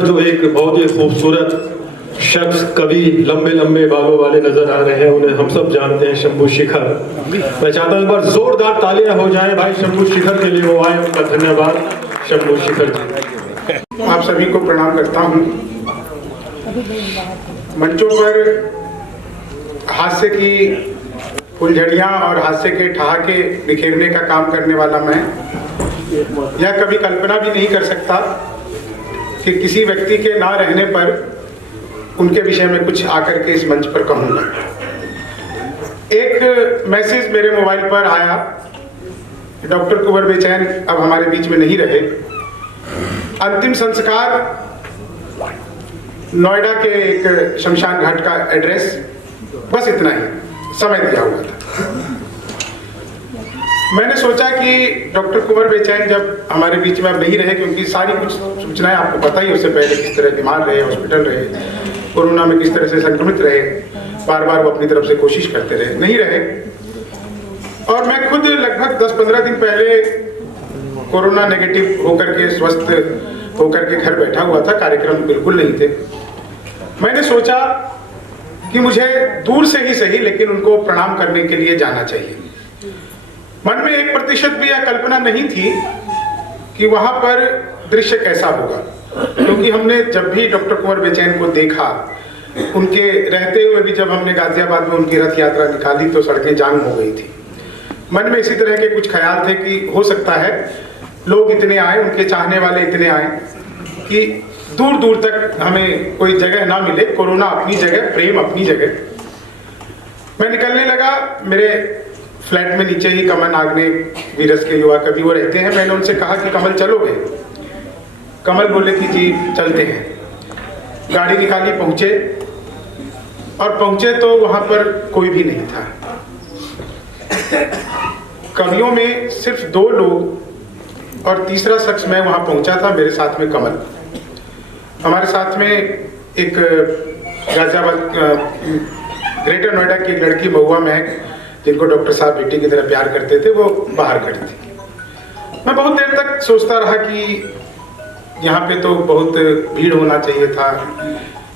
पर जो एक बहुत ही खूबसूरत शख्स कवि लंबे लंबे बालों वाले नजर आ रहे हैं, उन्हें हम सब जानते हैं, शंभू शिखर। मैं चाहता हूं एक बार जोरदार तालियां हो जाएं भाई शंभू शिखर के लिए, वो आए, उनका धन्यवाद शंभू शिखर जी। आप सभी को प्रणाम करता हूं। मंचों पर हास्य की फुलझड़ियां और हास्य के ठहाके बिखेरने का काम करने वाला मैं यह कभी कल्पना भी नहीं कर सकता कि किसी व्यक्ति के ना रहने पर उनके विषय में कुछ आकर के इस मंच पर कहूंगा। एक मैसेज मेरे मोबाइल पर आया, डॉक्टर कुंवर बेचैन अब हमारे बीच में नहीं रहे, अंतिम संस्कार नोएडा के एक शमशान घाट का एड्रेस, बस इतना ही समय दिया हुआ था। मैंने सोचा कि डॉक्टर कुंवर बेचैन जब हमारे बीच में अब नहीं रहे, क्योंकि सारी कुछ सूचनाएं आपको पता ही, उससे पहले किस तरह बीमार रहे, हॉस्पिटल रहे, कोरोना में किस तरह से संक्रमित रहे, बार बार वो अपनी तरफ से कोशिश करते रहे, नहीं रहे। और मैं खुद लगभग 10-15 दिन पहले कोरोना नेगेटिव होकर के, स्वस्थ होकर के घर बैठा हुआ था, कार्यक्रम बिल्कुल नहीं थे। मैंने सोचा कि मुझे दूर से ही सही लेकिन उनको प्रणाम करने के लिए जाना चाहिए। मन में 1% भी यह कल्पना नहीं थी कि वहां पर दृश्य कैसा होगा, क्योंकि हमने जब भी डॉक्टर कुंवर बेचैन को देखा, उनके रहते हुए भी जब हमने गाजियाबाद में उनकी रथ यात्रा निकाली तो सड़कें जाम हो गई थी। मन में इसी तरह के कुछ ख्याल थे कि हो सकता है लोग इतने आए, उनके चाहने वाले इतने आए कि दूर दूर तक हमें कोई जगह ना मिले। कोरोना अपनी जगह, प्रेम अपनी जगह। मैं निकलने लगा, मेरे फ्लैट में नीचे ही कमल नागने वीरस के युवा कवि वो रहते हैं। मैंने उनसे कहा कि कमल चलोगे? कमल बोले कि जी चलते हैं। गाड़ी निकाली, पहुंचे, और पहुंचे तो वहां पर कोई भी नहीं था। कवियों में सिर्फ 2 लोग और तीसरा शख्स मैं वहां पहुंचा था, मेरे साथ में कमल। हमारे साथ में एक गाजियाबाद ग्रेटर नोएडा की एक लड़की महुआ महक, जिनको डॉक्टर साहब बेटी की तरह प्यार करते थे, वो बाहर खड़ी थी। मैं बहुत देर तक सोचता रहा कि यहाँ पे तो बहुत भीड़ होना चाहिए था।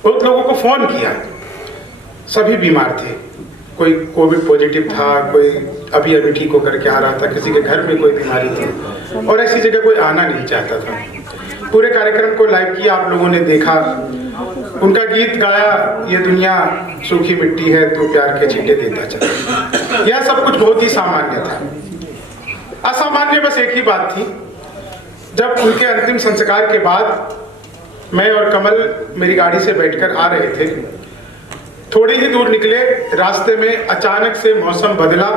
बहुत लोगों को फोन किया, सभी बीमार थे, कोई कोविड पॉजिटिव था, कोई अभी अभी ठीक होकर के आ रहा था, किसी के घर में कोई बीमारी थी, और ऐसी जगह कोई आना नहीं चाहता था। पूरे कार्यक्रम को लाइव किया, आप लोगों ने देखा, उनका गीत गाया, ये दुनिया सूखी मिट्टी है तो प्यार के छींटे देता चला। यह सब कुछ बहुत ही सामान्य था। असामान्य बस एक ही बात थी, जब उनके अंतिम संस्कार के बाद मैं और कमल मेरी गाड़ी से बैठकर आ रहे थे, थोड़ी ही दूर निकले, रास्ते में अचानक से मौसम बदला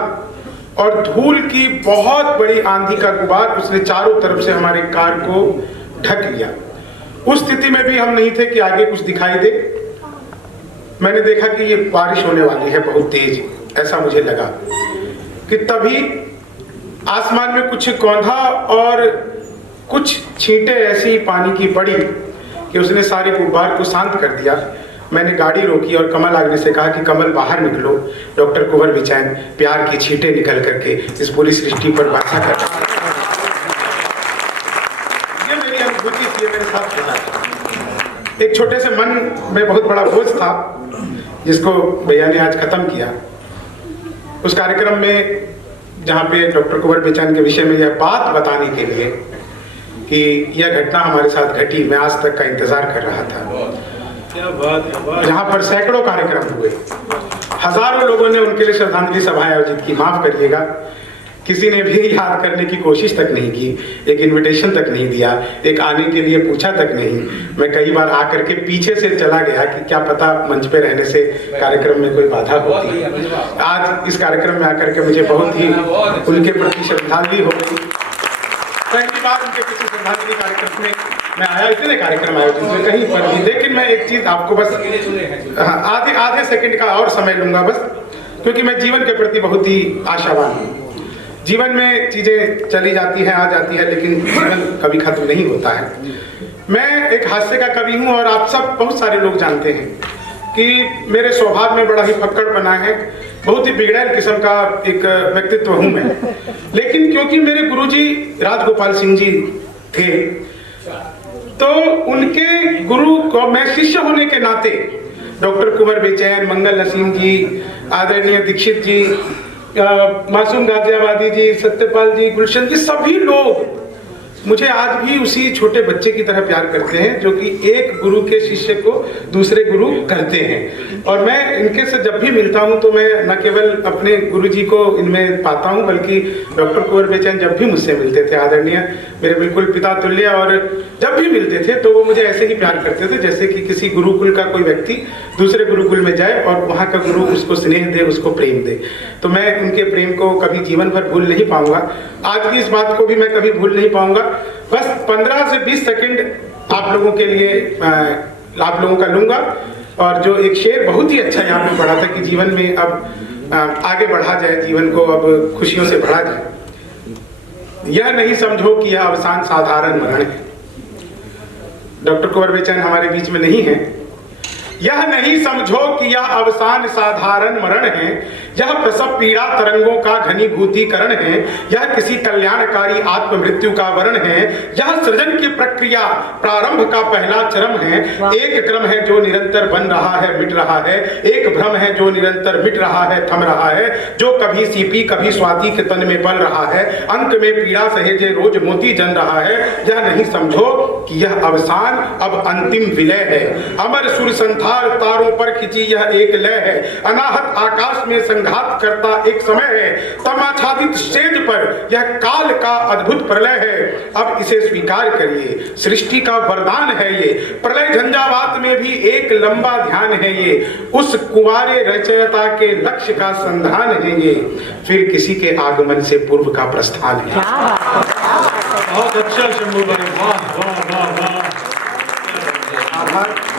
और धूल की बहुत बड़ी आंधी का गुबार उसने चारों तरफ से हमारी कार को ढक लिया। उस स्थिति में भी हम नहीं थे कि आगे कुछ दिखाई दे। मैंने देखा कि ये बारिश होने वाली है बहुत तेज, ऐसा मुझे लगा कि तभी आसमान में कुछ कौंधा और कुछ छींटे ऐसी पानी की पड़ी कि उसने सारे गुब्बार को शांत कर दिया। मैंने गाड़ी रोकी और कमल आगने से कहा कि कमल बाहर निकलो, डॉक्टर कुंवर बेचैन प्यार की छींटे निकल करके इस पूरी सृष्टि पर वर्षा कर रहा है। ये मेरी अनुभूति थी, ये मेरे साथ हुआ। एक छोटे से मन में बहुत बड़ा बोझ था जिसको भैया ने आज खत्म किया। उस कार्यक्रम में जहाँ पे डॉक्टर कुंवर बेचैन के विषय में यह बात बताने के लिए कि यह घटना हमारे साथ घटी, मैं आज तक का इंतजार कर रहा था। जहाँ पर सैकड़ों कार्यक्रम हुए, हजारों लोगों ने उनके लिए श्रद्धांजलि सभाएं आयोजित की। माफ करिएगा, किसी ने भी याद करने की कोशिश तक नहीं की, एक इनविटेशन तक नहीं दिया, एक आने के लिए पूछा तक नहीं। मैं कई बार आकर के पीछे से चला गया कि क्या पता मंच पे रहने से कार्यक्रम में कोई बाधा होती। आज इस कार्यक्रम में आकर के मुझे बहुत ही उनके प्रति श्रद्धांजलि हो गई। पहली बार उनके किसी श्रद्धांजलि कार्यक्रम में मैं आया, इतने कार्यक्रम आयोजित हुए कहीं पर भी, लेकिन मैं एक चीज आपको बस आधे सेकंड का और समय लूंगा बस, क्योंकि मैं जीवन के प्रति बहुत ही आशावान हूँ। जीवन में चीजें चली जाती हैं, आ जाती है, लेकिन जीवन कभी खत्म नहीं होता है। मैं एक हास्य का कवि हूँ और आप सब बहुत सारे लोग जानते हैं कि मेरे स्वभाव में बड़ा ही फक्कड़पना है, बहुत ही बिगड़ैल किस्म का एक व्यक्तित्व हूँ मैं। लेकिन क्योंकि मेरे गुरुजी राजगोपाल सिंह जी थे, तो उनके गुरु को मैं शिष्य होने के नाते डॉक्टर कुंवर बेचैन, मंगल नसीम जी, आदरणीय दीक्षित जी, मासूम गाजियाबादी जी, सत्यपाल जी, गुलशन जी, सभी लोग मुझे आज भी उसी छोटे बच्चे की तरह प्यार करते हैं जो कि एक गुरु के शिष्य को दूसरे गुरु करते हैं। और मैं इनके से जब भी मिलता हूं तो मैं न केवल अपने गुरु जी को इनमें पाता हूं, बल्कि डॉक्टर कुंवर बेचैन जब भी मुझसे मिलते थे, आदरणीय मेरे बिल्कुल पिता तुल्य, और जब भी मिलते थे तो वो मुझे ऐसे ही प्यार करते थे जैसे कि किसी गुरुकुल का कोई व्यक्ति दूसरे गुरुकुल में जाए और वहाँ का गुरु उसको स्नेह दे, उसको प्रेम दे। तो मैं उनके प्रेम को कभी जीवन भर भूल नहीं पाऊंगा। आज की इस बात को भी मैं कभी भूल नहीं पाऊंगा। बस 15 से 20 सेकंड आप लोगों के लिए आप लोगों का लूंगा, और जो एक शेर बहुत ही अच्छा यहाँ पे पढ़ा था कि जीवन में अब आगे बढ़ा जाए, जीवन को अब खुशियों से भरा जाए। यह नहीं समझो कि यह अवसान साधारण मरण है। डॉक्टर कुंवर बेचैन हमारे बीच में नहीं है। यह नहीं समझो कि यह अवसान साधारण मरण है, यह प्रसव पीड़ा तरंगों का घनीभूतीकरण है, यह किसी कल्याणकारी आत्म मृत्यु का वर्ण है, यह सृजन की प्रक्रिया प्रारंभ का पहला चरम है। एक क्रम है जो निरंतर बन रहा है, मिट रहा है, एक भ्रम है जो निरंतर मिट रहा है, थम रहा है, जो कभी सीपी कभी स्वाति के तन में पल रहा है, अंत में पीड़ा सहेजे रोज मोती जन रहा है। यह नहीं समझो कि यह अवसान अब अंतिम विलय है, अमर सुर संथार तारों पर खिंची यह एक लय है, अनाहत आकाश में संघात करता एक समय है, तमाच्छादित स्टेज पर यह काल का अद्भुत प्रलय है। अब इसे स्वीकार करिए, सृष्टि का वरदान है ये, प्रलय झंझावात में भी एक लंबा ध्यान है ये, उस कुंवारे रचयिता के लक्ष्य का संधान है ये, फिर किसी के आगमन से पूर्व का प्रस्थान है। बहुत अच्छा शंभू भाई, वाह वाह वाह वाह। आभार।